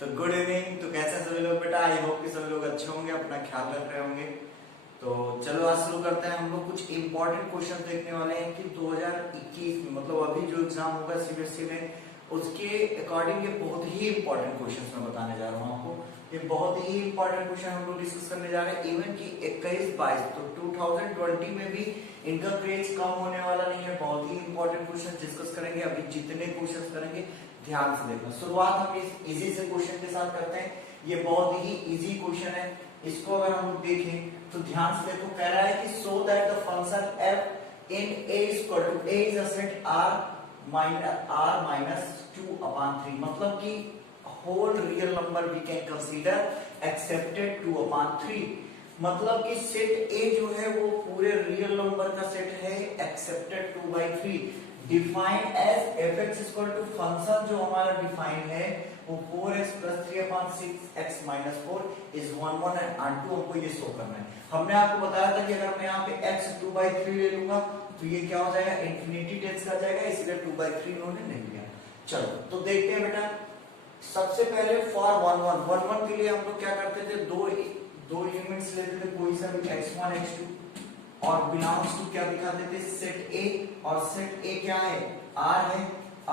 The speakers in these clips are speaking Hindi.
तो गुड इवनिंग। तो कैसे हैं सभी लोग बेटा? आई होप कि सभी लोग अच्छे होंगे, अपना ख्याल रख रहे होंगे। तो चलो आज शुरू करते हैं। हम लोग कुछ इंपॉर्टेंट क्वेश्चन देखने वाले हैं कि 2021 में मतलब अभी जो एग्जाम होगा सीबीएसई में, उसके अकॉर्डिंग ये बहुत ही इंपॉर्टेंट क्वेश्चन मैं बताने जा रहा हूँ आपको। ये बहुत ही इंपॉर्टेंट क्वेश्चन हम लोग डिस्कस करने जा रहे हैं। इवन कि 21-22 तो 2020 में भी इनका क्रेज कम होने वाला नहीं है। बहुत ही इंपॉर्टेंट क्वेश्चन डिस्कस करेंगे। अभी जितने क्वेश्चन करेंगे ध्यान से देखना। शुरुआत हम इस इजी से क्वेश्चन के साथ करते हैं। ये बहुत ही इजी क्वेश्चन है। इसको अगर हम लोग देखें तो ध्यान से देखो, कह रहा है कि so that the function f in a is a set r minus 2/3, मतलब कि whole real number we can consider excepted 2/3, मतलब कि सेट A जो है वो पूरे रियल नंबर का सेट है excepted 2/3, defined as fx equal to function जो हमारा डिफाइन है वो 4x + 3/6x - 4 is 1 1 and 2 हमको ये शो करना है। हमने आपको बताया था कि अगर मैं यहाँ पे x 2/3 ले लूंगा तो ये क्या हो जाएगा, इंफिनिटी टेंस का जाएगा, इसलिए 2/3 इन्होंने नहीं लिया। चलो तो देखते हैं बेटा। सबसे पहले फॉर 1 1 के लिए हम लोग क्या करते थे, दो एलिमेंट्स लेते थे, कोई सा भी x1 x2 और बिलोंग्स टू क्या दिखाते थे, सेट A, और सेट A क्या है, R है,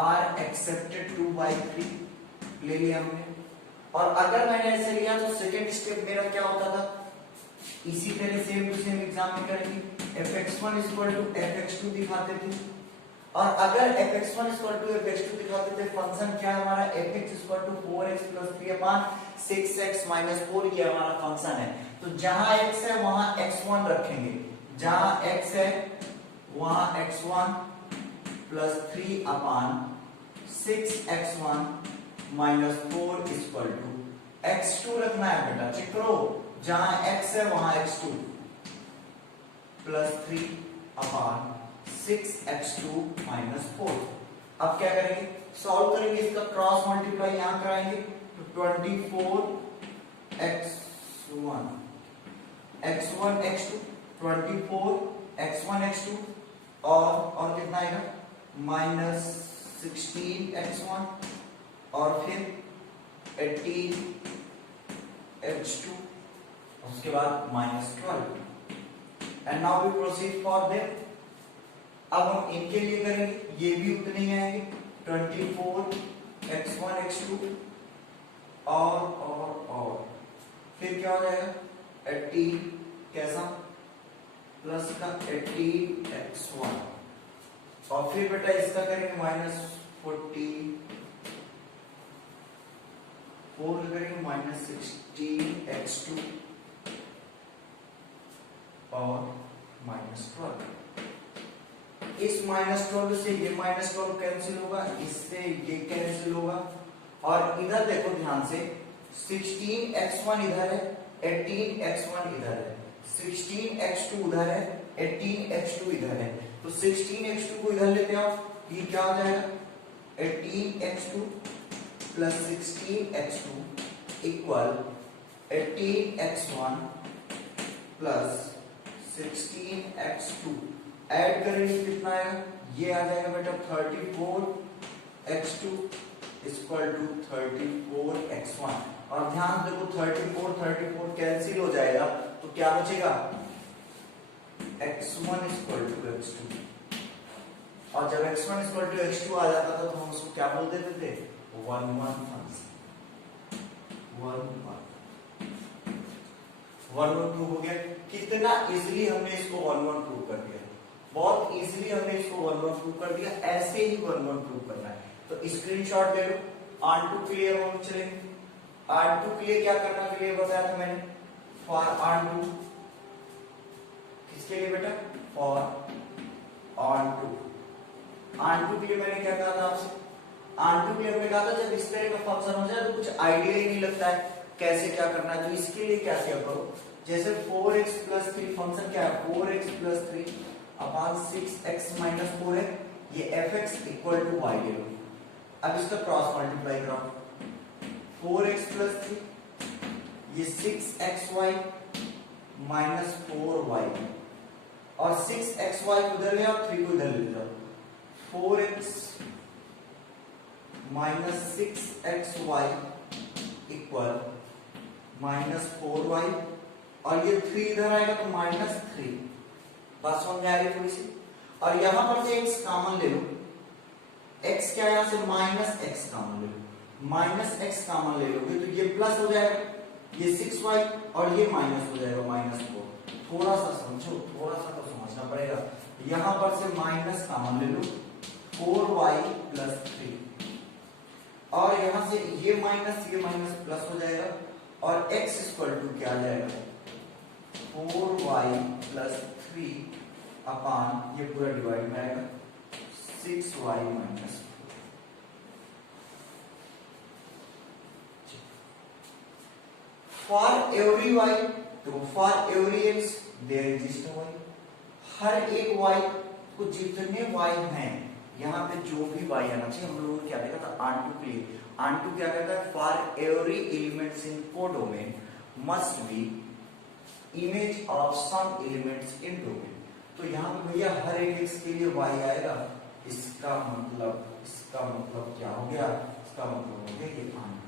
R एक्सेप्टेड 2/3 ले लिया हमने। और अगर मैंने ऐसे लिया तो सेकंड स्टेप मेरा क्या होता था, इसी तरह सेम टू सेम एग्जाम में करेंगे, fx1 = fx2 दिखाते थे। और अगर fx1 = fx2 दिखाते थे, फंक्शन क्या है हमारा, fx = 4x + 3/6x - 4, ये हमारा फंक्शन है। तो जहां x है वहां x1 रखेंगे, जहां x है वहां x1 + 3/6x1 - 4 = x2 रखना है बेटा। चेक करो, जहां x है वहां x2 + 3/6x2 - 4। अब क्या करेंगे, सॉल्व करेंगे, इसका क्रॉस मल्टीप्लाई यहां कराएंगे तो 24x1 x2 24x1 और कितना आएगा -16x1 और फिर 18x2, उसके बाद -12। And now we proceed for them. अब हम इनके लिए करेंगे, ये भी उतने ही आएंगे 24x1 x2 और फिर क्या हो जाएगा 18 कैसा प्लस का 18x1 और फिर बेटा इसका करेंगे -44 करेंगे -16x2 और -12। इस -12 से ये -12 कैंसिल होगा, इससे ये कैंसिल होगा। और इधर देखो ध्यान से, 16x1 इधर है, 18x1 इधर है, 16x2 उधर है, 18x2 इधर है। तो 16x2 को इधर लेते आओ, ये क्या हो जाएगा 18x2 + 16x2 = 18x1 + 16x2। Add करेंगे कितना आएगा, ये आ जाएगा बेटा 34x2 = 34x1। और ध्यान देखो 34 कैंसिल हो जाएगा तो क्या बचेगा x1 = x2। और जब x1 = x2 आ जाता था तो हम उसको क्या बोल देते थे, 1 1 फंक्शन, 1 1 2 हो गया। कितना इजीली हमने इसको 1 1 प्रूव कर दिया, बहुत इजीली हमने इसको 1 1 प्रूव कर दिया। ऐसे ही 1 1 प्रूव करना है तो स्क्रीनशॉट ले लो। R2 के लिए हम चलेंगे, R2 के लिए क्या करना के लिए बताया था मैंने, फॉर R2, किसके लिए बेटा, फॉर R2 के लिए मैंने क्या कहा था आपसे, R2 के लिए हमने कहा था जब इस तरह का फंक्शन हो जाए तो कुछ आइडिया ही नहीं लगता है कैसे क्या करना है। तो इसके लिए क्या किया करो, जैसे 4x + 3 फंक्शन क्या है, 4x + 3/6x - 4 है, ये fx = y ले लो। अब इसका क्रॉस मल्टीप्लाई कराओ, 4x + 3 ये 6xy - 4y और 6xy को इधर ले आओ, 3 को इधर ले जाओ, 4x - 6xy इक्वल -4y, और ये 3 इधर आएगा तो -3। बात समझ में आ रही थोड़ी सी? और यहां पर से x कॉमन ले लो, x क्या है यहां से -x कॉमन ले लो, -x कॉमन ले लोगे तो ये प्लस हो जाएगा, ये 6y और ये माइनस हो जाएगा -4। थोड़ा सा समझो, थोड़ा सा तो समझना पड़ेगा। यहां पर से माइनस कॉमन ले लो, 4y + 3, और यहां से ये माइनस प्लस हो जाएगा, और x इक्वल टू क्या आ जाएगा 4y + 3 अपान ये पूरा डिवाइड में आएगा 6y - 4। फॉर एवरी y, देखो for every x there exist y, हर एक y को जितने y हैं यहाँ पे जो भी y आना चाहिए, हम लोगों ने क्या देखा था ऑनटू के लिए। ऑनटू क्या कहता है, for every elements in codomain must be image of some elements in domain. तो यहाँ पे भैया हर एक x के लिए y आएगा, इसका मतलब क्या हो गया, इसका मतलब हो गया ये ऑनटू।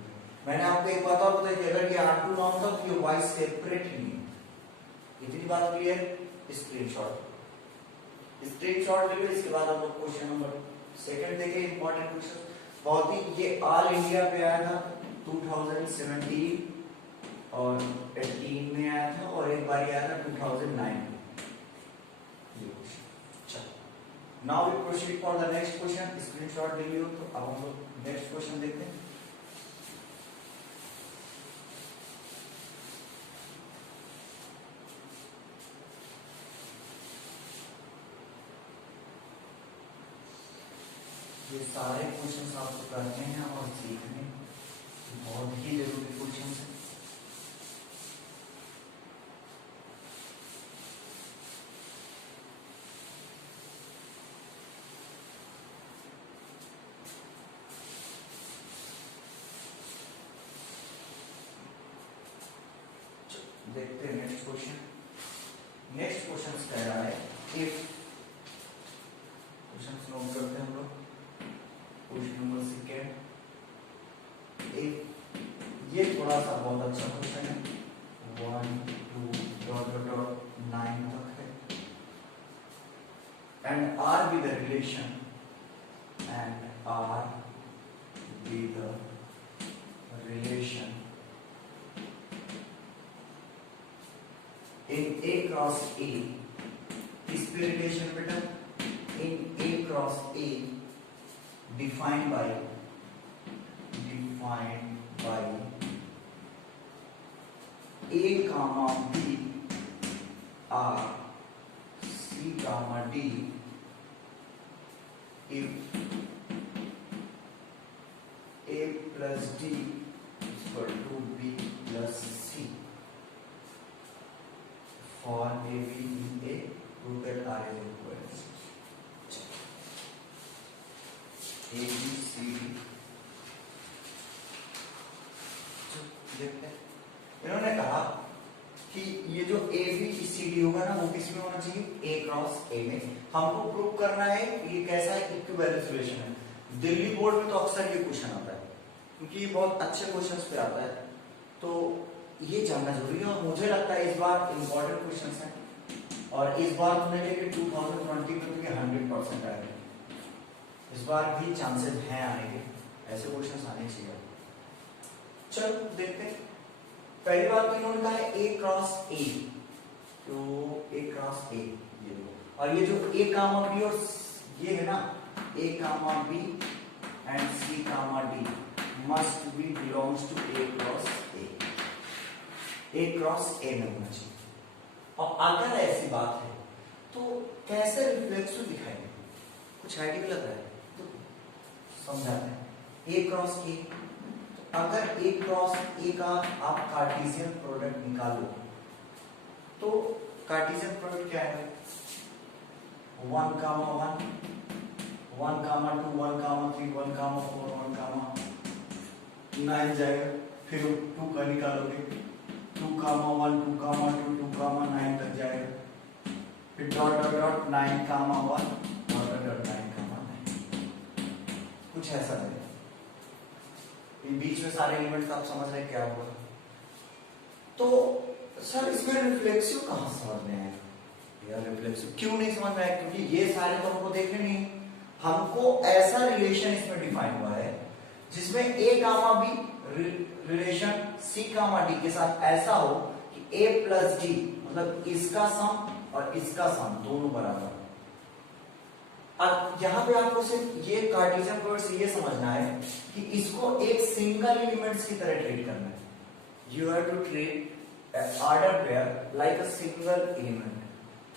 मैंने आपको एक बात और बताई, अगर ये ऑनटू ना होता तो ये y सेपरेट नहीं है। इतनी बात क्लियर? स्क्रीनशॉट ले लो। इसके बाद हम लोग क्वेश्चन नंबर 2 देखें, इंपॉर्टेंट क्वेश्चन बहुत ही, ये ऑल इंडिया पे आया था 2017 और 18 में आया था, और एक बार आया था 2009 में। Now we proceed for the next question. Screenshot ले लियो। तो अब हम लोग नेक्स्ट क्वेश्चन देखते हैं। ये सारे क्वेश्चंस आपको करने हैं और सीखने, बहुत ही जरूरी क्वेश्चंस हैं। देखते हैं नेक्स्ट क्वेश्चन। नेक्स्ट क्वेश्चन कह रहा है इफ, क्वेश्चन नोट करते हैं हम लोग। क्वेश्चन नंबर 2, ये थोड़ा सा बहुत अच्छा क्वेश्चन है, 1 2 9 तक है। And R be the relation, in A cross A, इस पे रिलेशन बेटा इन A cross A defined by A comma B are C comma D if A plus D is equal to B plus C for A, B in A, prove that R is equal to A, B, C, D। देखते हैं, इन्होंने कहा कि ये जो A, B, C, D होगा ना, वो किसमें होना चाहिए, A क्रॉस A में। हमको प्रूव करना है ये कैसा है, इक्विवेलेंस रिलेशन है। दिल्ली बोर्ड में तो अक्सर ये क्वेश्चन आता है, क्योंकि ये बहुत अच्छे क्वेश्चंस पे आता है, तो ये जानना जरूरी है। और मुझे लगता है इस बार इंपॉर्टेंट क्वेश्चंस हैं, और इस बार तुमने लेके 2020 में तुम्हें 100% आएंगे। इस बार भी चांसेस हैं आने के, ऐसे क्वेश्चंस आने चाहिए। चलो देखते हैं। पहली बात तो इन्होंने कहा है A क्रॉस A, तो A क्रॉस A ये लो, और ये जो A कामा B और ये है ना, A comma B and C comma D must be belongs to A cross A। A cross A में होना चाहिए। और अगर ऐसी बात है तो कैसे रिफ्लेक्सिव दिखाएंगे, कुछ आइडिया लग रहा है तो समझाते हैं। A क्रॉस A, अगर A क्रॉस A का आप कार्टेशियन प्रोडक्ट निकालो तो कार्टेशियन प्रोडक्ट क्या है, 1 कामा 1, 1 कामा 2, 1 कामा 3, 1 कामा 4, 1 कामा 9 जाएगा। फिर 2 का निकालोगे, 2 कामा 1, 2 कामा 2, 2 कामा 9 तक जाएगा। फिर डॉट डॉट डॉट 9 कामा 1, डॉट डॉट 9 कामा 9, कुछ ऐसा है। बीच में सारे एलिमेंट्स आप समझ रहे क्या होगा। तो सर इसमें रिफ्लेक्सिव कहां समझ में आएगा यार? रिफ्लेक्सिव क्यों नहीं समझ में आएगा? क्योंकि ये सारे तो हमको देखने नहीं, हमको ऐसा रिलेशन इसमें डिफाइन हुआ है जिसमें a gamma b relation c gamma d के साथ ऐसा हो कि a प्लस d मतलब इसका सम और इसका सम दोनों बराबर। अब यहाँ पे आपको सिर्फ ये कार्टेशियन कोऑर्डिनेट से ये समझना है कि इसको एक सिंगल एलिमेंट्स की तरह ट्रीट करना है। You have to treat order pair like a single element.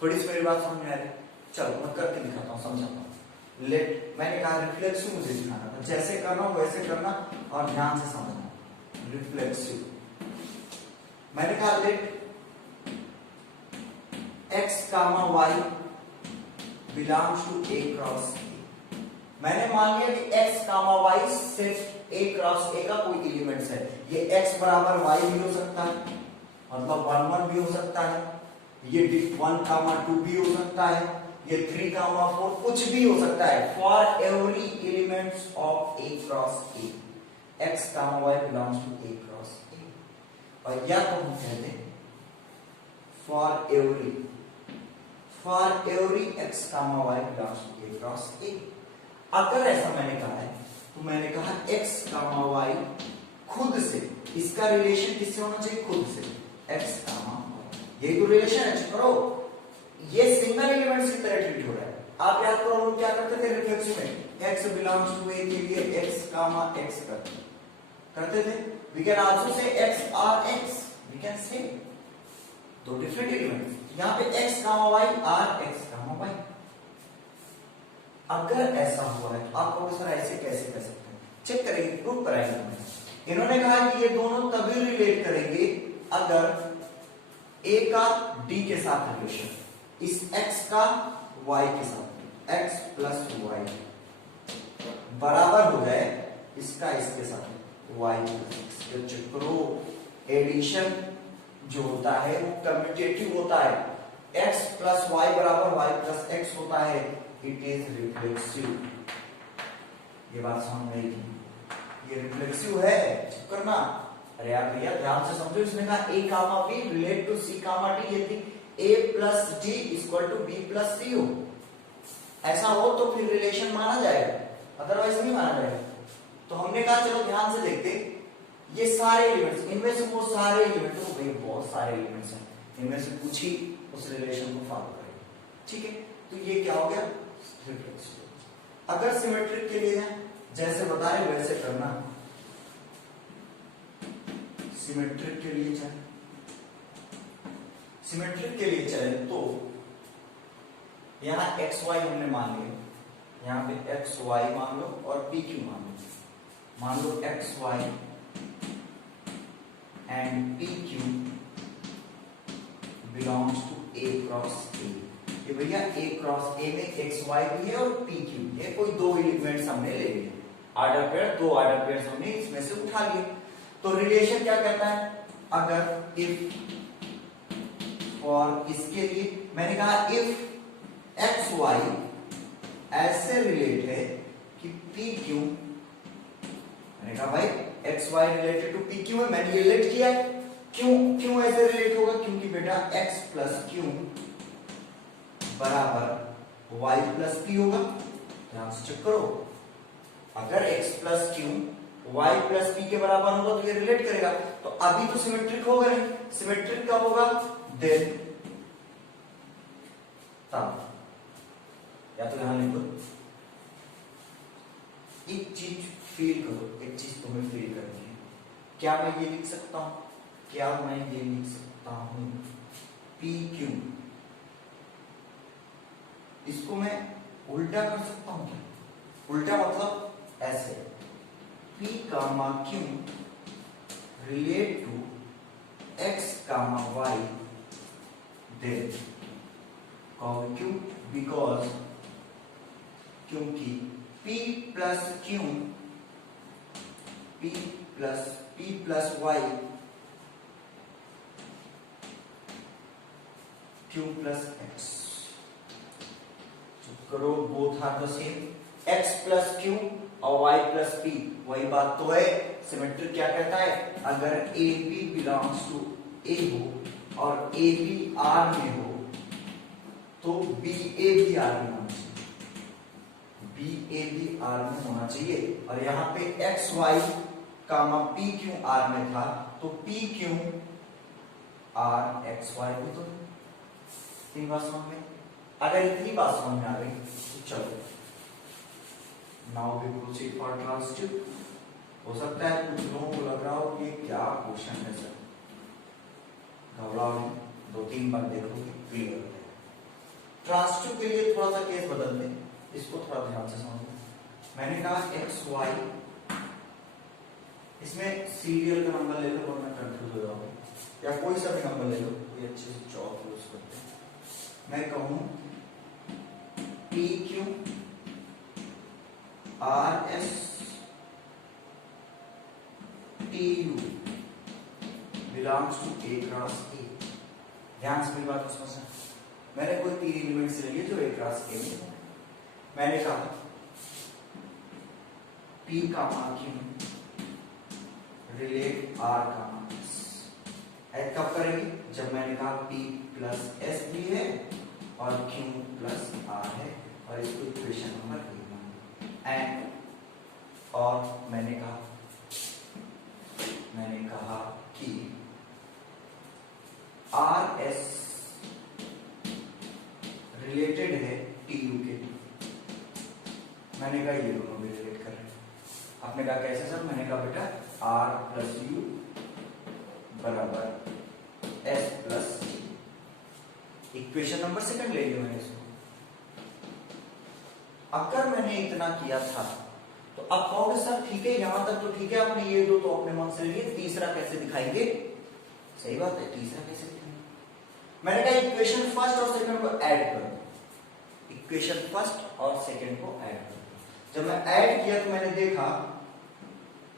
थोड़ी सी मेरी बात समझ में आ रही? चलो मैं करके दिखाता हूँ, समझाता हूँ। लेट मैंने कहा रिफ्लेक्सिव मुझे दिखाना था, जैसे करना वैसे करना और ध्यान से समझना। रिफ्लेक्सिव मैंने कहा let x comma y belongs to a cross a। मैंने मान लिया कि x कामा y सिर्फ a क्रॉस a का कोई एलिमेंट्स है। ये x बराबर y भी हो सकता है, मतलब 1 1 भी हो सकता है, ये 1 कामा 2 भी हो सकता है, ये 3 कामा 4 कुछ भी हो सकता है। For every elements of a cross a x comma y belongs to a cross a। और या तो हम कहते हैं for every x comma y belongs to a cross a। अगर ऐसा मैंने कहा है तो मैंने कहा x कामा y खुद से, इसका रिलेशन किससे होना चाहिए? खुद से x कामा y। ये जो रिलेशन है करो, ये सिंगल एलिमेंट्स की तरह ट्रीट हो रहा है। आप याद करो हम क्या करते थे रिफ्लेक्सिव में? x बिलोंग्स टू a के लिए x कामा x करते थे। We can also say x r x, we can say दो डिफरेंट एलिमेंट्स। यहाँ पे x comma y r x comma y। अगर ऐसा हुआ है तो आप कहोगे सर ऐसे कैसे कह सकते हैं? चेक करेंगे, प्रूव कराएंगे। इन्होंने कहा कि ये दोनों तभी रिलेट करेंगे अगर a का d के साथ रिलेशन, इस x का y के साथ, x प्लस y बराबर हो जाए इसका इसके साथ y प्लस x। करो एडिशन जो होता है वो कम्यूटेटिव होता है। x प्लस y बराबर y प्लस x होता है, इट इज रिफ्लेक्सिव। ये बात समझ में आई? ये रिफ्लेक्सिव है, करना। अरे यार भैया ध्यान से समझो, इसने कहा a comma b relate to c comma d यदि a plus d equal to b plus c हो। ऐसा हो तो फिर रिलेशन माना जाएगा, अदरवाइज नहीं माना जाएगा। तो हमने कहा चलो ध्यान से देखते, ये सारे एलिमेंट्स, इनमें से वो सारे एलिमेंट्स, तो भाई बहुत सारे एलिमेंट्स हैं, इनमें से कुछ ही उस रिलेशन को फॉलो करेंगे। ठीक है, तो ये क्या हो गया? रिफ्लेक्सिव। अगर सिमेट्रिक के लिए है जैसे बताए वैसे करना। सिमेट्रिक के लिए चले तो यहां एक्स वाई हमने मान लिया, यहां पे एक्स वाई मान लो और पी क्यू मान लो x y and p q belongs to A cross A. ये भैया ए क्रॉस ए में एक्स वाई भी है और पी क्यू भी है, कोई दो एलिमेंट्स हमने ले लिए, ऑर्डर पेयर, दो ऑर्डर पेयर हमने इसमें से उठा लिए। तो रिलेशन क्या कहता है? अगर इफ, और इसके लिए मैंने कहा इफ एक्स वाई ऐसे रिलेट है कि पी क्यू, मैंने कहा भाई x y related to p q है, मैंने ये रिलेट किया है। क्यों ऐसे रिलेट होगा? क्योंकि बेटा x प्लस क्यू बराबर y प्लस पी होगा। ध्यान से चेक करो, अगर x plus Q y plus P के बराबर होगा तो ये रिलेट करेगा। तो अभी तो सिमेट्रिक होगा नहीं, सिमेट्रिक कब होगा? देन तब, या तो यहां लिख दो। एक चीज फील करो, एक चीज तुम्हें फील करनी है। क्या मैं ये लिख सकता हूं? पी क्यू, इसको मैं उल्टा कर सकता हूं क्या? उल्टा मतलब ऐसे, P comma Q relate to X comma Y, then क्यों? बिकॉज क्योंकि P plus Q, P plus Y, Q plus X, करो both are the same. X plus Q और Y प्लस P वही बात तो है, सिमेट्रिक क्या कहता है, अगर ए बी बिलोंग्स टू ए हो और ए बी आर में हो तो बी ए बी आर में होना चाहिए, बी ए बी आर में होना चाहिए। और यहाँ पे x y comma p Q r में था तो p Q r x y भी तो तीन बात समझ में। अगर इतनी बात समझ में आ गई तो चलो now we proceed for transitive. हो सकता है कुछ लोगों को लग रहा हो कि क्या क्वेश्चन है सर, घबराओ नहीं, 2-3 बार देखोगे क्लियर हो जाएगा। ट्रांसटिव के लिए थोड़ा सा केस बदलते हैं, इसको थोड़ा ध्यान से समझो। मैंने कहा एक्स वाई, इसमें सीरियल का नंबर ले लो वरना कंफ्यूज हो जाओगे, या कोई सा भी नंबर ले लो, कोई अच्छे से चौक यूज करते हैं। मैं कहूं P Q R S T U belongs to A cross A. ध्यान से मेरी बात को समझना। मैंने कोई 3 एलिमेंट्स ले लिए जो ए क्रॉस ए में। मैंने कहा P का मार्किंग रिलेट R का मार्किंग ऐड कब करेंगे, जब मैंने कहा P प्लस S भी है और Q प्लस R है और इसको इक्वेशन नंबर 1 एंड, और मैंने कहा कि आर एस रिलेटेड है टी यू के। मैंने कहा ये दोनों भी रिलेट कर रहे हैं। आपने कहा कैसे सर, मैंने कहा बेटा आर प्लस यू बराबर S plus T. Equation number 2 ले लिया मैंने इसको। अगर मैंने इतना किया था तो अब कहोगे सर ठीक है यहां तक तो ठीक है, आपने ये दो तो अपने मन से लिए, तीसरा कैसे दिखाएंगे। सही बात है, तीसरा कैसे दिखाएंगे। मैंने कहा इक्वेशन फर्स्ट और सेकंड को ऐड कर दो, इक्वेशन फर्स्ट और सेकंड को ऐड कर दो। जब मैं ऐड किया तो मैंने देखा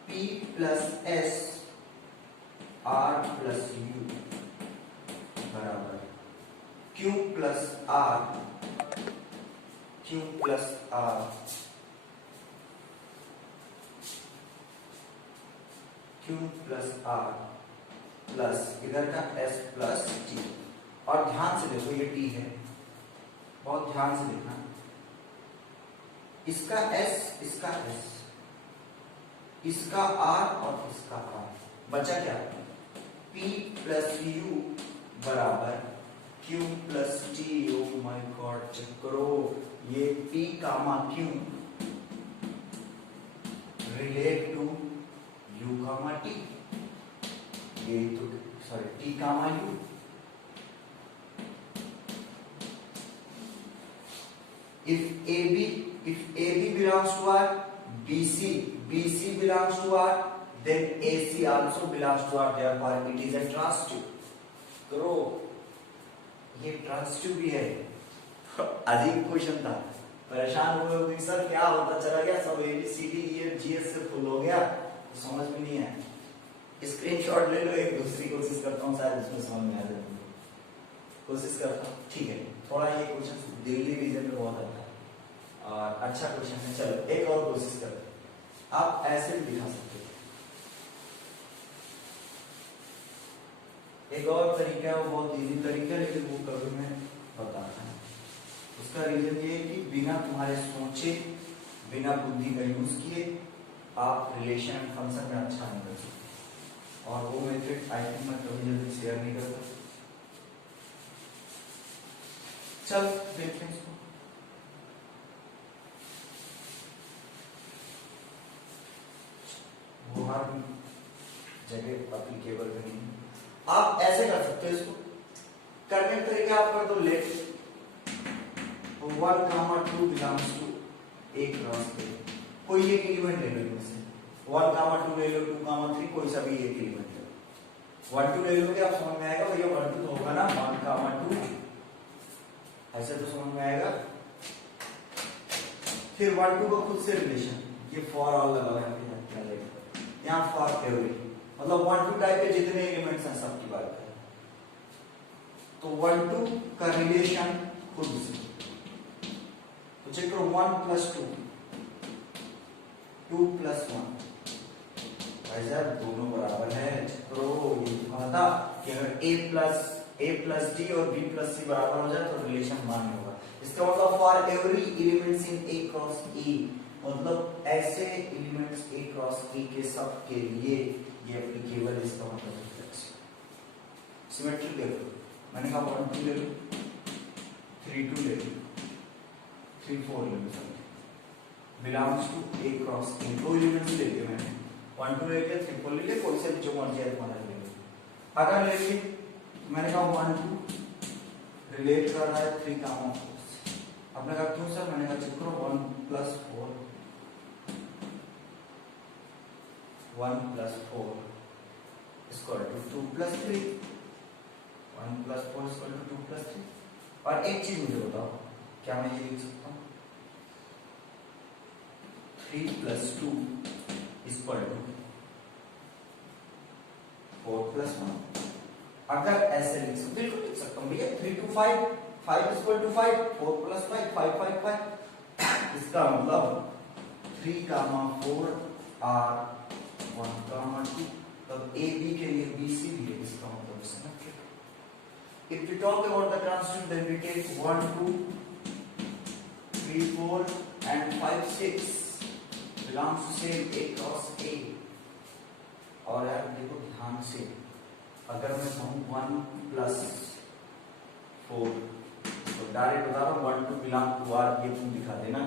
P plus S R plus U बराबर Q plus R Q plus R Q plus R plus इधर का S प्लस T। और ध्यान से देखो ये T है, बहुत ध्यान से देखना, इसका S इसका S इसका R और इसका R, बचा क्या P प्लस U बराबर Q plus T। Oh my god, check करो ये P comma Q relate to U comma T, ये तो sorry T comma U। If AB belongs to R, BC belongs to R, then AC also belongs to R. Therefore, it is a transitive. करो, ये ट्रांसटिव भी है। अजीब क्वेश्चन था, परेशान हुए हो कि सर क्या होता चला गया, सब ABCDEFGH से फुल हो गया, तो समझ में नहीं है। स्क्रीनशॉट ले लो, एक दूसरी कोशिश करता हूँ, शायद इसमें समझ में आ जाए। कोशिश करता हूँ, ठीक है। थोड़ा ये क्वेश्चन दिल्ली रीजन में बहुत आता है और अच्छा क्वेश्चन है। चलो एक और कोशिश करते हैं। आप ऐसे भी दिखा सकते हो, एक और तरीका है, वो बहुत इजी तरीका है, लेकिन वो कभी मैं बताता हूँ। उसका रीजन ये है कि बिना तुम्हारे सोचे, बिना बुद्धि का यूज किए आप रिलेशन फंक्शन में अच्छा नहीं कर सकते। और वो मेथड आई थिंक मैं कभी जल्दी शेयर नहीं करता। चल देखते हैं इसको। वो हर जगह अप्लीकेबल नहीं। आप ऐसे कर सकते हो इसको, करने का तरीका आप कर दो let 1,2 belongs to A cross A. कोई एक एलिमेंट ले लो इनमें से, 1,2 ले लो, 2,3, कोई सा भी एक एलिमेंट ले लो। 1 2 ले लोगे आप समझ में आएगा भैया 1 2 तो होगा ना, 1,2 ऐसे तो समझ में आएगा। फिर 1 2 का खुद से रिलेशन, ये फॉर ऑल लगा है क्या लेगा, यहाँ फॉर फेवरेट, मतलब 1 2 टाइप के जितने एलिमेंट्स हैं सबकी बात करें तो 1 2 का रिलेशन खुद से। तो चेक करो 1 + 2, 2 + 1 ऐसा दोनों बराबर है। तो ये कहा था कि अगर a प्लस डी और b प्लस सी बराबर हो जाए तो रिलेशन मान्य होगा। इसका मतलब for every elements in a cross e, मतलब ऐसे एलिमेंट्स a क्रॉस e के सब के लिए ये एप्लीकेबल। इसका मतलब सिमेट्री ले लो, मैंने कहा 1 2 ले लो, 3 2 ले लो, 3 4 ले लो, belongs to a cross e। दो एलिमेंट्स ले लिए मैंने, 1 2 ले लिया, 3 4 ले लिया, कोई से जो मर्जी है तुम्हारा ले लो। अगर ले लिए मैंने कहा 1 2 रिलेट कर रहा है 3 कामा 4 से। आपने कहा क्यों सर? मैंने कहा चेक करो 1 plus 4 equal to 2 plus 3, 1 plus 4 equal to 2 plus 3। और एक चीज मुझे बताओ, क्या मैं ये लिख सकता हूँ 3 प्लस 2 इक्वल टू 4 प्लस 1? अगर ऐसे लिख सकते, बिल्कुल लिख सकता हूँ भैया, 3 2 5, 5 इक्वल टू 5, 4 प्लस 5, 5 5 5। इसका मतलब 3 कामा 4 आर 1 कामा 2। तब ए बी के लिए बी सी भी है, इसका मतलब if we talk about the constant then we take 1 2 3 4 and 5 6 belongs to same a cross a। और यार देखो ध्यान से, अगर मैं कहूँ 1 प्लस 4 तो डायरेक्ट बता रहा हूँ 1 2 बिलोंग टू आर, ये तुम दिखा देना।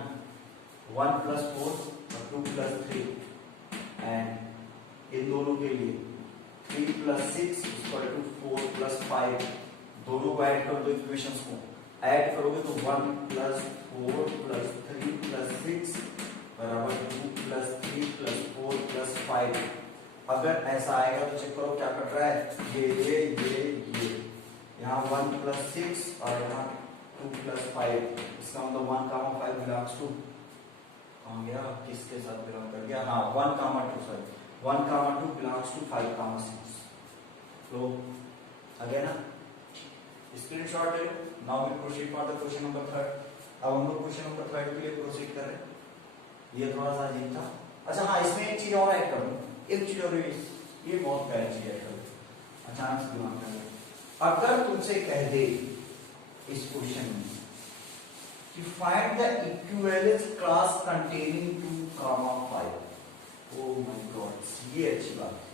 1 प्लस 4 और 2 प्लस 3 एंड इन दोनों के लिए 3 प्लस 6 इक्वल टू 4 प्लस 5। दोनों को ऐड कर दो, इक्वेशंस को ऐड करोगे तो 1 प्लस 4 प्लस 3 प्लस 6 बराबर 2 प्लस 3 प्लस 4 प्लस 5। अगर ऐसा आएगा तो चेक करो क्या कट रहा है, ये यहाँ 1 प्लस 6 और यहाँ 2 प्लस 5। इसका मतलब 1 कामा 5 बिलोंग्स टू, कहाँ गया, किसके साथ बिलोंग कर गया, हाँ 1 comma 2, sorry 1 comma 2 belongs to 5 comma 6। तो अगेन ना स्क्रीनशॉट ले लो। Now we proceed for the question number 3। अब हम लोग क्वेश्चन नंबर 3 के लिए प्रोसीड कर रहे हैं। ये थोड़ा सा अजीब था। अच्छा हाँ, इसमें एक चीज और ऐड कर दूं, एक चीज और, ये बहुत प्यारी चीज ऐड कर दूं, अचानक से दिमाग में आया। अगर तुमसे कह दे इस क्वेश्चन में कि find the equivalence class containing 2 comma 5, oh my god, ये अच्छी बात है।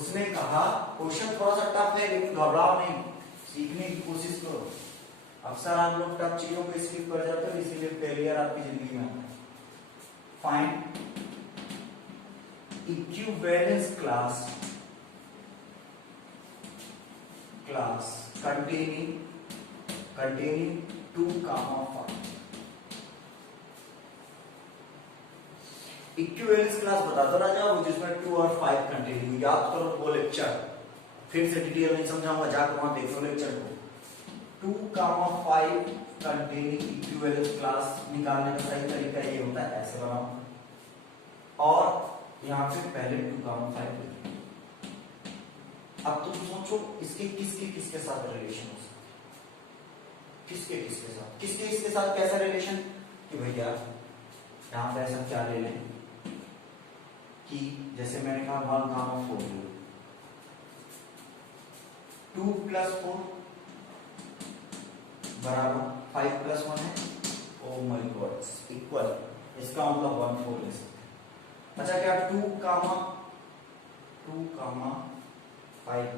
उसने कहा क्वेश्चन थोड़ा सा टफ है लेकिन घबराओ नहीं, सीखने की कोशिश करो। अक्सर आप लोग टफ चीजों को स्किप कर जाते हो, इसीलिए फेलियर आपकी जिंदगी में आता है। Find equivalence class containing 2 comma 5। Equivalence class बता दो राजा, वो जिसमें 2 और 5 कंटेनिंग। याद करो वो लेक्चर, फिर से डिटेल में समझाऊंगा, जाकर वहां देख लो लेक्चर को। 2 कामा 5 कंटेनिंग इक्विवेलेंस क्लास निकालने का सही तरीका ये होता है, ऐसे बनाओ और यहाँ पे पहले 2 कामा 5। अब तुम सोचो इसके किसके साथ रिलेशन हो सकता है, किसके साथ कैसा रिलेशन, कि भैया यहाँ पे ऐसा क्या ले लें कि जैसे मैंने कहा 1 कामा 4 ले लो, 2 प्लस 4 बराबर 5 प्लस 1 है, ओ माय गॉड इक्वल, इसका मतलब 1 4 ले सकते हैं। अच्छा क्या 2 कामा 5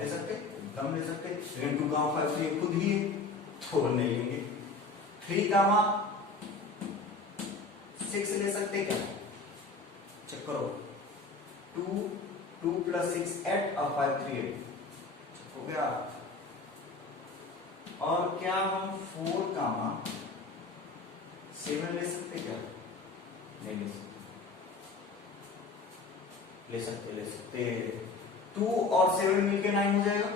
ले सकते, एकदम ले सकते, लेकिन 2 कामा 5 तो ये खुद ही है, तो नहीं लेंगे। 3 कामा 6 ले सकते क्या, चेक करो, 2 प्लस 6 8 और 5 3 8 हो गया। और क्या हम 4 कामा 7 ले सकते क्या, नहीं ले सकते 2 और 7 मिलके 9 हो जाएगा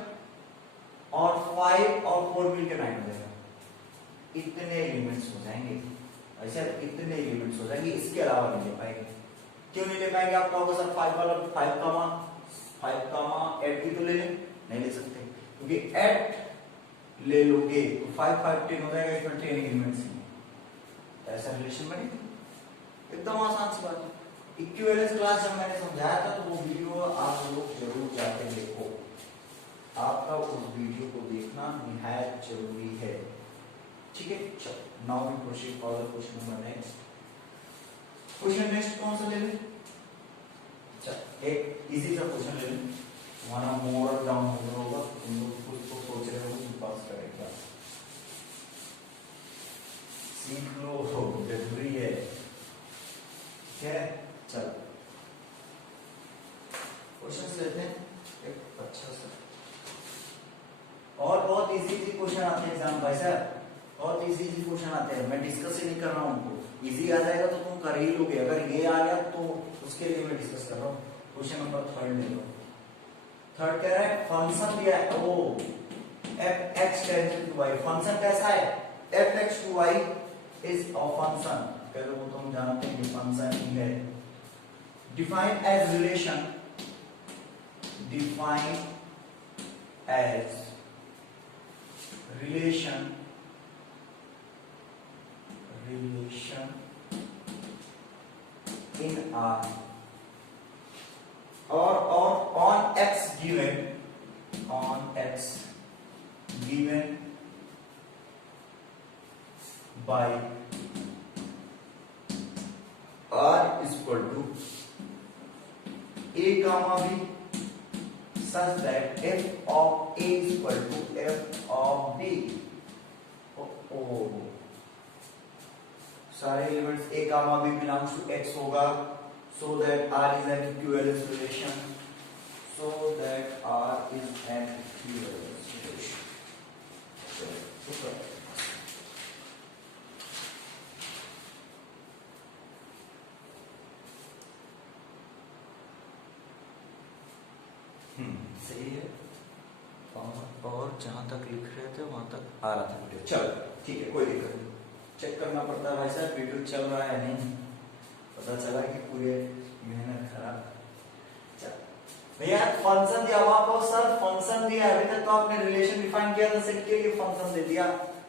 और 5 और 4 मिलके 9 हो जाएगा। इतने एलिमेंट्स हो जाएंगे, ऐसे इतने एलिमेंट्स हो जाएंगे, इसके अलावा नहीं ले पाएंगे। क्यों नहीं ले पाएंगे, आप कहोगे सर 5 वाला 5 कामा 8 भी तो ले लें, नहीं ले सकते क्योंकि 8 ले लोगे तो 5 5 10 हो जाएगा, इसमें 10 एलिमेंट्स हैं, ऐसा रिलेशन बनेगा। एकदम आसान सी बात है। इक्विवेलेंस क्लास जब मैंने समझाया था तो वो वीडियो आप लोग जरूर जाके देखो, आपका उस वीडियो को देखना निहायत जरूरी है, ठीक है। चलो now we proceed for the question number next. Question next कौन सा ले लें? चल एक इजी सा क्वेश्चन ले लें, हमारा मोर डाउन होगा, तुम लोग कुछ तो सोच रहे हो कि पास करेगा, सीख लो, जरूरी है, ठीक है। चलो क्वेश्चन लेते हैं एक अच्छा सा, और बहुत इजी क्वेश्चन आते हैं एग्जाम भाई साहब, बहुत इजी क्वेश्चन आते हैं, मैं डिस्कस ही नहीं कर रहा हूँ उनको, इजी आ जाएगा तो तुम कर ही लोगे, अगर ये आ गया तो उसके लिए मैं डिस्कस कर रहा हूँ। क्वेश्चन नंबर 3 ले लो। थर्ड कह रहा है फंक्शन दिया है o f x tangent to y, function कैसा है? F x to y is a function, पहले वो तो हम जानते हैं कि फंक्शन ही है। Define as relation, define as relation, relation in R और on X given, on X given by R is equal to a comma b such that f of a is equal to f of b। सारे elements a comma b belongs to x होगा, so that r is an equivalence relation, so that r is an equivalence relation। सही है, और जहां तक लिख रहे थे वहां तक आ रहा था वीडियो, चलो ठीक है, कोई दिक्कत नहीं, चेक करना पड़ता है भाई साहब वीडियो चल रहा है नहीं, पता चला कि पूरे मेहनत खराब। भैया फंक्शन दिया हुआ आपको, सर फंक्शन दिया है, अभी तक तो आपने रिलेशन डिफाइन किया था, सेट के लिए फंक्शन दे दिया,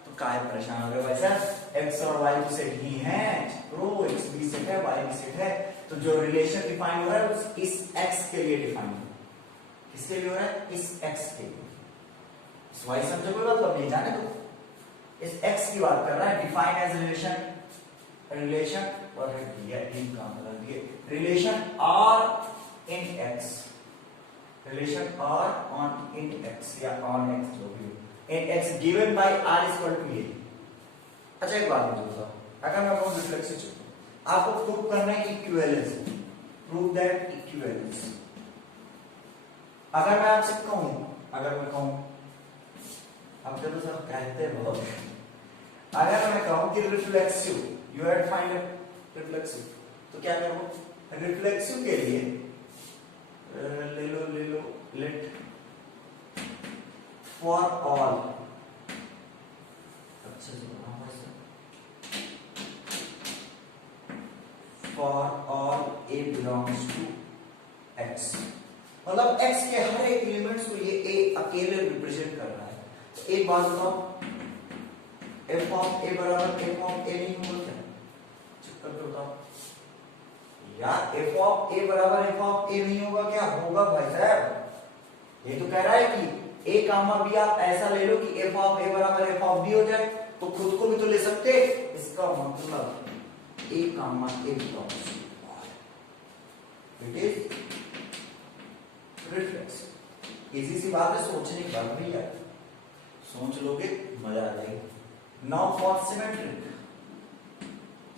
तो काहे परेशान हो गए भाई साहब? एक्स और वाई तो सेट ही है, प्रो एक्स भी सेट है, वाई भी सेट है, तो जो रिलेशन डिफाइन हो रहा है इस एक्स के लिए डिफाइन है, किसके लिए हो रहा है? इस x के लिए। इस y समझो कोई मतलब नहीं, जाने दो, इस x की बात कर रहा है, डिफाइन एज रिलेशन, रिलेशन और दिया इन का मतलब दिए relation r in x, relation r on in x या ऑन x जो भी हो, in x given by r is equal to a। अच्छा एक बात मुझे बताओ, अगर मैं कहूं रिफ्लेक्सिव, आपको प्रूव करना है इक्विवेलेंस, प्रूव दैट इक्विवेलेंस, अगर मैं आपसे कहूं, अगर मैं कहूं, अब तो सब कहते हैं बहुत, अगर मैं कहूं कि reflexive, you have find reflexive, तो क्या करूं? रिफ्लेक्सिव के लिए ले लो लेट फॉर ऑल, अच्छा से बनाओ भाई, for all a belongs to x, मतलब x के हर एक एलिमेंट्स को ये a अकेले रिप्रेजेंट कर रहा है, तो एक बात बताओ, f ऑफ a बराबर f ऑफ a नहीं होगा क्या? चेक करके बताओ यार, f ऑफ a बराबर f ऑफ a नहीं होगा क्या? होगा भाई साहब, ये तो कह रहा है कि a कामा b आप ऐसा ले लो कि f ऑफ a बराबर f ऑफ b हो जाए, तो खुद को भी तो ले सकते, इसका मतलब a comma a belongs to it is reflex. Easy सी बात है, सोचने की बात नहीं है, सोच लोगे मजा आ जाएगा। नाउ फॉर सिमेट्रिक,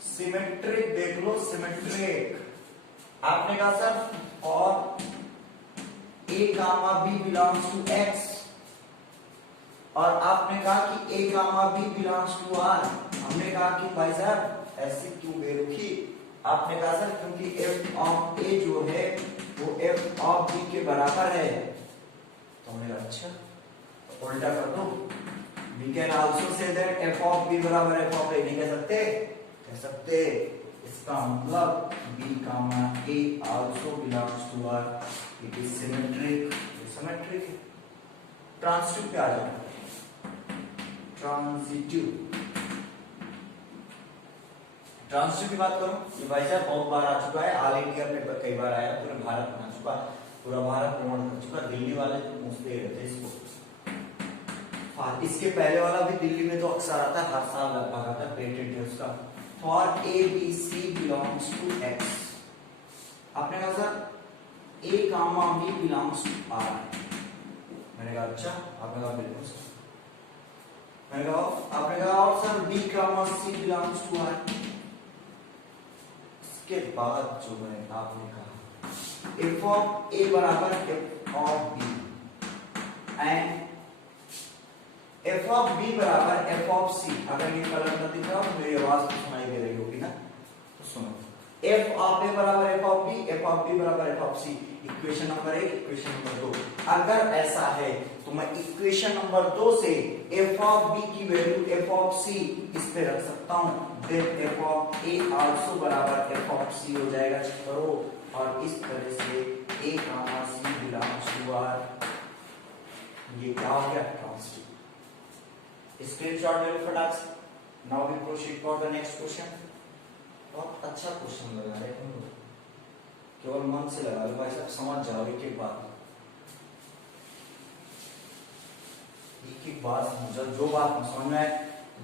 सिमेट्रिक देख लो, सिमेट्रिक आपने कहा सर और a comma b belongs to x, और आपने कहा कि a comma b belongs to r, हमने कहा कि भाई साहब ऐसी क्यों बेरुखी, आपने कहा सर क्योंकि f ऑफ a जो है वो f ऑफ b के बराबर है, तो हमने कहा अच्छा तो उल्टा कर दो, we can also say that f of b बराबर f of a, नहीं कह सकते, इसका मतलब b कामा a also belongs to r, it is symmetric, symmetric transitive पे आ जाओ, ट्रांजिटिव ट्रांजिटिव की बात करूं, ये भाई साहब बहुत बार आ चुका है, ऑल इंडिया में कई बार आया, पूरे भारत में आ चुका, पूरा भारत भ्रमण कर चुका। दिल्ली वाले पूछते रहते हैं इसको। इसके पहले वाला भी दिल्ली में तो अक्सर आता है, हर साल लगभग आता है, पेटेंट है उसका। For a b c belongs to x, आपने कहा sir a comma b belongs to r, मैंने कहा अच्छा, आपने कहा बिल्कुल सर, मैंने कहा आपने कहा और sir b comma c belongs to r. इसके बाद जो मैंने आपने कहा एफ ऑफ ए बराबर f of b and f of b बराबर एफ ऑफ सी। अगर ये कलर न दिख रहा हो मेरी आवाज तो सुनाई दे रही होगी ना, तो सुनो, एफ ऑफ ए बराबर f of b, f of b बराबर f of c, equation number 1, equation number 2। अगर ऐसा है तो मैं इक्वेशन नंबर 2 से एफ ऑफ बी की वैल्यू एफ ऑफ सी इस पे रख सकता हूं, then f of a also बराबर एफ ऑफ सी हो जाएगा, चेक करो। और इस तरह से a comma c belongs to r, ये क्या हो गया, ट्रांजिटिव। स्क्रीनशॉट ले लो फटाक से। Now we proceed for the next question. बहुत अच्छा क्वेश्चन लगा रहे तुम लोग, केवल मन से लगा लो भाई साहब, समझ जाओ एक एक बात, एक एक बात समझो। जो बात न समझ में आए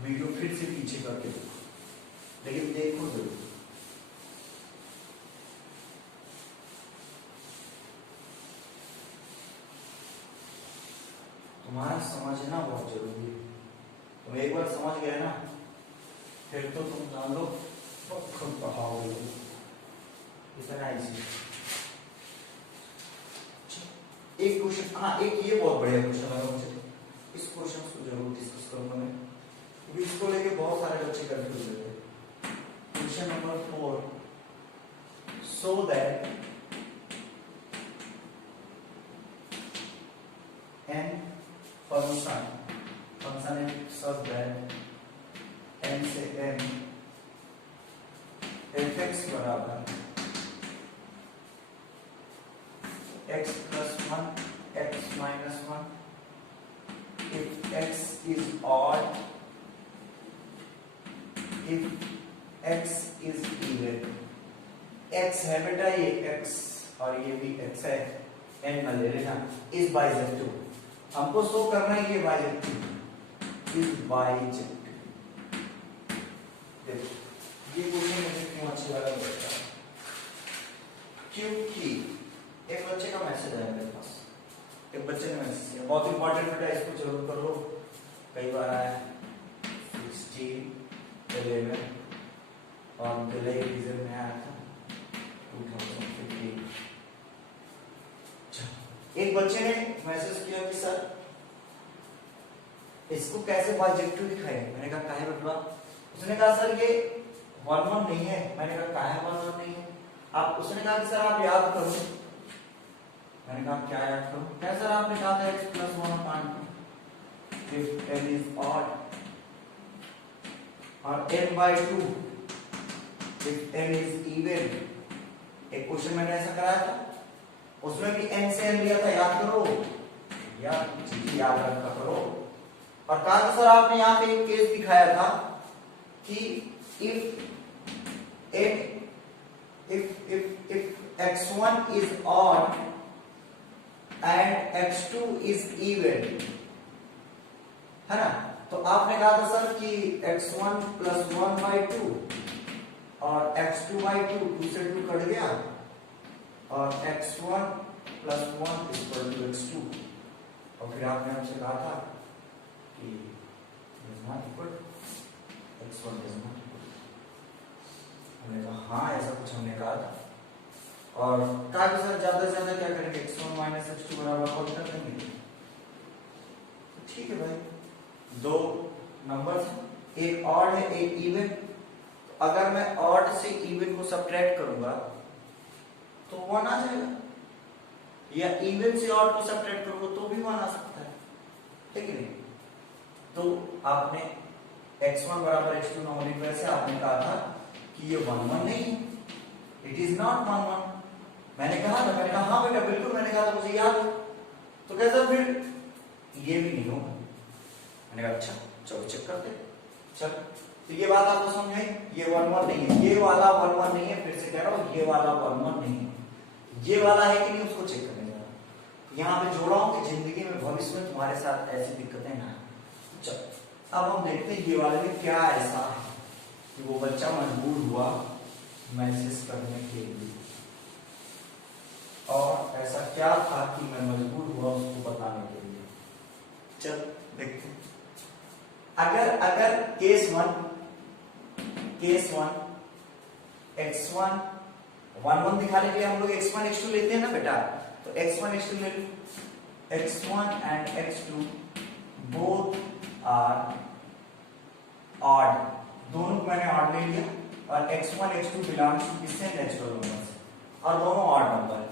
वीडियो फिर से पीछे करके देखो, लेकिन देखो जरूर। तुम्हारा समझना बहुत जरूरी है। तुम एक बार समझ गए ना, फिर तो तुम जान लो खुद पढ़ाओगे, इतना इजी। एक क्वेश्चन, हाँ एक ये बहुत बढ़िया क्वेश्चन लगा मुझे, इस क्वेश्चन को जरूर डिस्कस करूंगा मैं, क्योंकि इसको लेके बहुत सारे बच्चे कंफ्यूज होते हैं। Question number 4, so that an function है such that n से m fx बराबर x plus 1 x minus 1 if x is odd, if x is even। x है बेटा ये x और ये भी x है, n न ले लेना, is bisective, हमको शो करना है ये bisective is bisective। देखो ये क्वेश्चन मुझे क्यों अच्छा लगा बेटा, क्योंकि एक बच्चे का मैसेज आया मेरे पास, एक बच्चे ने मैसेज किया, बहुत इंपॉर्टेंट बेटा, इसको जरूर कर लो, कई बार आया 16 11 और जुलाई रीजन में आया था 2015। एक बच्चे ने मैसेज किया कि सर इसको कैसे बाइजेक्टिव दिखाएं, मैंने कहा काहे बटवा, उसने कहा सर ये 1 1 नहीं है, मैंने कहा काहे 1 1 नहीं है, आप उसने कहा कि सर आप याद करो, मैंने कहा क्या याद करो, क्या सर आपने कहा था x plus 1 upon 2 if n is odd और n by 2 if n is even। एक क्वेश्चन मैंने ऐसा कराया था, उसमें भी n से n लिया था, याद करो, याद रखा करो। और कहा था सर आपने यहाँ पे एक केस दिखाया था कि if x1 is odd and x2 is even, है ना, तो आपने कहा था सर कि x1 plus 1 by 2 और x2 by 2, 2 से 2 कट गया और x1 plus 1 is equal to x2, और फिर आपने हमसे कहा था कि is not equal, x1 is not equal। हमने कहा हाँ ऐसा कुछ हमने कहा था, और कहा कि सर ज्यादा से ज्यादा क्या करेंगे, x1 minus x2 बराबर कौन कर देंगे। ठीक है भाई, दो नंबर एक ऑड है एक इवन, तो अगर मैं ऑड से इवन को सब्ट्रैक्ट करूंगा तो 1 आ जाएगा, या इवन से ऑड को सब्ट्रैक्ट करूंगा तो भी 1 आ सकता है, ठीक है नहीं। तो आपने x1 बराबर x2 न होने की वजह से आपने कहा था कि ये 1 1 नहीं है, इट इज नॉट 1 1। मैंने कहा था, मैंने कहा हाँ बेटा बिल्कुल, मैंने कहा था मुझे याद है, तो कैसा फिर ये भी नहीं होगा। मैंने कहा अच्छा चलो चेक करते। चल तो ये बात आपको समझ आई, ये 1 1 नहीं है, ये वाला 1 1 नहीं है, फिर से कह रहा हूं ये वाला 1 1 नहीं है, ये वाला है कि नहीं उसको चेक करने जा रहा हूं। यहाँ पे जोड़ा हूं कि जिंदगी में भविष्य में तुम्हारे साथ ऐसी दिक्कतें ना आए। चलो अब हम देखते हैं ये वाले में क्या ऐसा है कि वो बच्चा मजबूर हुआ मैसेज करने के लिए, और ऐसा क्या था कि मैं मजबूर हुआ उसको बताने के लिए। चल देखते हैं। अगर केस वन x1 1 1 दिखाने के लिए हम लोग x1 x2 लेते हैं ना बेटा, तो x1 x2 ले लो, x1 and x2 both are odd, दोनों को मैंने ऑड ले लिया, और x1 x2 बिलोंग्स टू किससे, नेचुरल नंबर से, और दोनों ऑड नंबर है।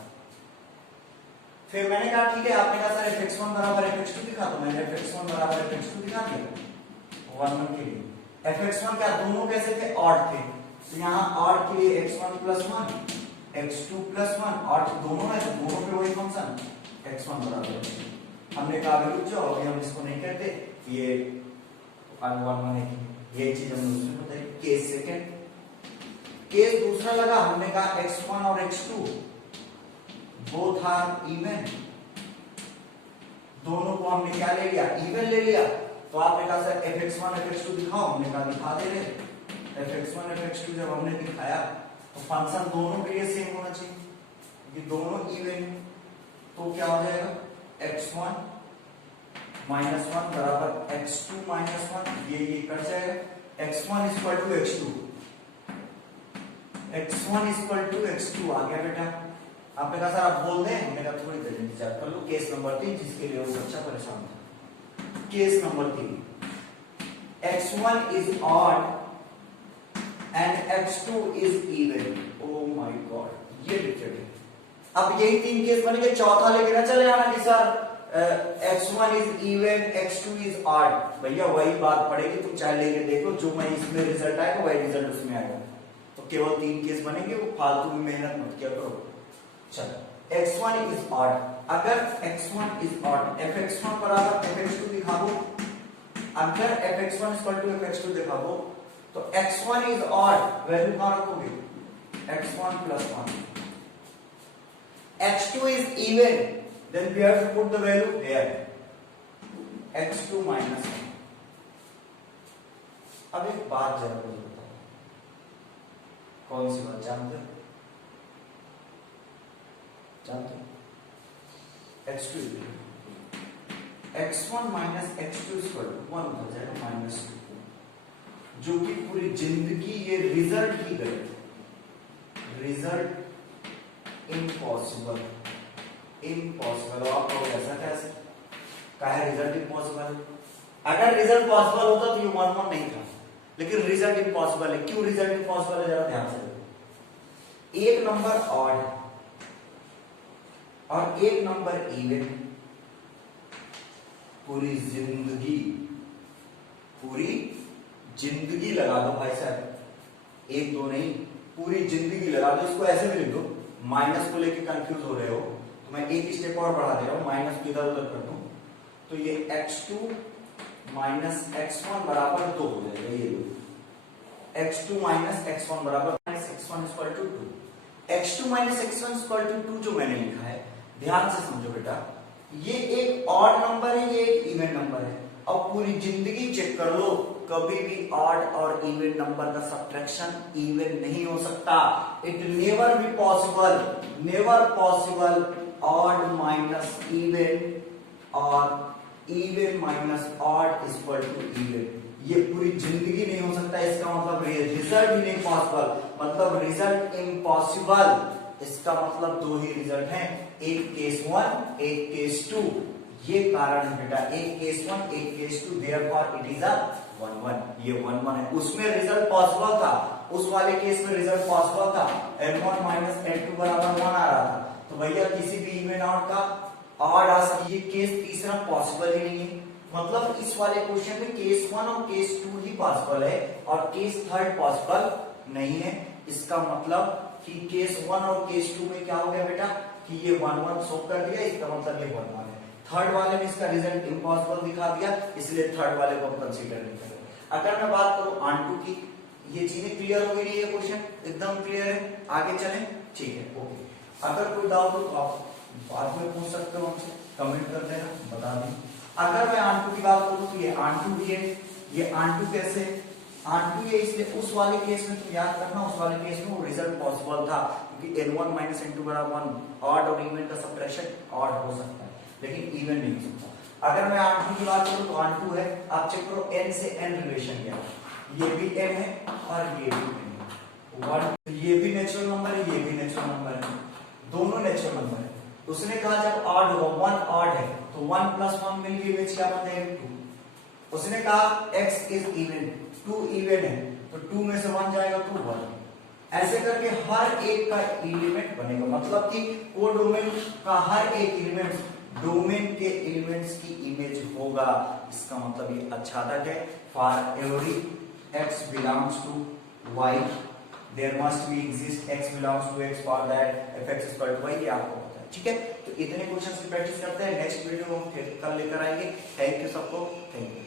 फिर मैंने कहा ठीक है, आपने कहा सर fx1 बराबर fx2 दिखा, तो मैंने fx1 बराबर fx2 दिखा दिया 1 1 के लिए। fx1 क्या दोनों कैसे थे, ऑड थे, तो यहाँ ऑड के लिए x1 plus 1 x2 plus 1, odd दोनों है तो दोनों पे वही फंक्शन x1 बराबर, हमने कहा रुक जाओ अभी हम इसको नहीं करते, ये 1 1 1 ये चीज हमने उसमें बताई। केस सेकंड, केस दूसरा लगा, हमने कहा x1 और x2 बोथ आर इवन, दोनों को हमने क्या ले लिया, इवन ले लिया, तो आपने कहा सर fx1 fx2 दिखाओ, हमने कहा दिखा दे रहे, fx1 fx2 जब हमने दिखाया तो फंक्शन दोनों के लिए सेम होना चाहिए, ये दोनों इवन, तो क्या हो जाएगा x1 माइनस 1 बराबर x2 माइनस 1, ये कट जाएगा, x1 equal to x2, x1 equal to x2 आ गया बेटा। आपने कहा सर आप बोल दें, हमने कहा थोड़ी देर इंतजार कर लो। केस नंबर 3 जिसके लिए वो बच्चा परेशान था, case number 3, x1 is odd and x2 is even, O my god ये डिफरेंट है। अब यही 3 केस बनेंगे, चौथा लेके ना चले आना कि sir x1 is even x2 is odd, भैया वही बात पड़ेगी, तुम चाहे लेके देखो, जो मैं इसमें रिजल्ट आएगा वही रिजल्ट उसमें आएगा, तो केवल 3 केस बनेंगे, वो फालतू में मेहनत मत किया करो। चलो x1 इज ऑड, अगर x1 इज ऑड fx1 बराबर fx2 दिखा दो, अगर fx1 इक्वल टू fx2 दिखा दो, तो x1 इज ऑड वैल्यू कहां रखोगे, x1 plus 1, x2 is even, then we have to put the value here, x2 minus 1। अब एक बात जरा मुझे बताओ, कौन सी बात जानते हो, x2 x1 minus x2 equal to 1 हो जाएगा माइनस 2, जो कि पूरी जिंदगी ये रिजल्ट ही गए, रिजल्ट इम्पॉसिबल, इम्पॉसिबल, आप लोग ऐसा कैसे कहा है रिजल्ट इम्पॉसिबल, अगर रिजल्ट पॉसिबल होता तो ये 1 1 नहीं था, लेकिन रिजल्ट इम्पॉसिबल है। क्यों रिजल्ट इम्पॉसिबल है, जरा ध्यान से देखो, एक नंबर ऑड है और एक नंबर इवन, पूरी जिंदगी लगा दो भाई साहब, 1 2 नहीं, पूरी जिंदगी लगा दो, इसको ऐसे भी लिख दो, माइनस को लेके कंफ्यूज हो रहे हो तो मैं एक स्टेप और बढ़ा दे रहा हूं, माइनस को इधर उधर कर दूं, तो ये x2 माइनस x1 बराबर 2 हो जाएगा, ये लो x2 माइनस x1 बराबर x1 equal to 2, x2 minus x1 equal to 2 जो मैंने लिखा है, ध्यान से समझो बेटा, ये एक ऑड नंबर है, ये एक इवन नंबर है, अब पूरी जिंदगी चेक कर लो, कभी भी ऑड और इवन नंबर का सब्ट्रैक्शन इवन नहीं हो सकता, it never be possible, never possible odd minus even और even minus odd equal to even, ये पूरी जिंदगी नहीं हो सकता, इसका मतलब रिजल्ट ही नहीं पॉसिबल, मतलब रिजल्ट इम्पॉसिबल, इसका मतलब 2 ही रिजल्ट हैं, एक केस 1 एक केस 2, ये कारण है बेटा, एक केस 1 एक case 2, therefore it is a 1 1, ये 1 1 है, उसमें रिजल्ट पॉसिबल था, उस वाले केस में रिजल्ट पॉसिबल था, n1 माइनस n2 बराबर 1 आ रहा था, तो भैया किसी भी इवन ऑड का ऑड आ सकती है, केस तीसरा पॉसिबल ही नहीं है, मतलब इस वाले क्वेश्चन में केस 1 और केस 2 ही पॉसिबल है और केस 3 पॉसिबल नहीं है, इसका मतलब कि केस 1 और केस 2 में क्या हो गया बेटा कि ये 1 1 शो कर दिया, इसका मतलब ये 1 1 है, थर्ड वाले में इसका रिजल्ट इम्पॉसिबल दिखा दिया, इसलिए थर्ड वाले को हम कंसीडर नहीं करेंगे। अगर मैं बात करूं ऑन टू की, ये चीजें क्लियर हो गई, ये क्वेश्चन एकदम क्लियर है, आगे चलें, ठीक है, ओके। अगर कोई डाउट हो तो आप बाद में पूछ सकते हो हमसे, कमेंट कर देना, बता दें। अगर मैं ऑन टू की बात करूं तो ये ऑन टू भी है, ये ऑन टू कैसे ऑन टू है, इसलिए उस वाले केस में तुम याद रखना, उस वाले केस में वो रिजल्ट पॉसिबल था क्योंकि n1 - n2 बराबर 1, ऑड और इवन का सबट्रैक्शन ऑड हो सकता है लेकिन इवन नहीं हो सकता। अगर मैं ऑन टू की बात करूं तो ऑन टू है, आप चेक करो n से n रिलेशन क्या है, ये भी n है और ये भी n है, 1 ये भी नेचुरल नंबर है, ये भी नेचुरल नंबर है, दोनों नेचुरल नंबर है। उसने कहा जब ऑड होगा, 1 ऑड है तो 1 + 1 मिलके इमेज क्या बन जाएगी 2। उसने कहा x इज इवन, 2 इवन है तो 2 में से 1 जाएगा तो 1। ऐसे करके हर एक का एलिमेंट बनेगा, मतलब कि कोडोमेन का हर एक एलिमेंट डोमेन के एलिमेंट्स की इमेज होगा। इसका मतलब ये अच्छा है, for every x belongs to y there must be exist x belongs to x, for that f(x = y), ये आपको पता है, ठीक है। तो इतने क्वेश्चंस की प्रैक्टिस करते हैं, नेक्स्ट वीडियो हम फिर कल लेकर आएंगे। थैंक यू सबको, थैंक यू।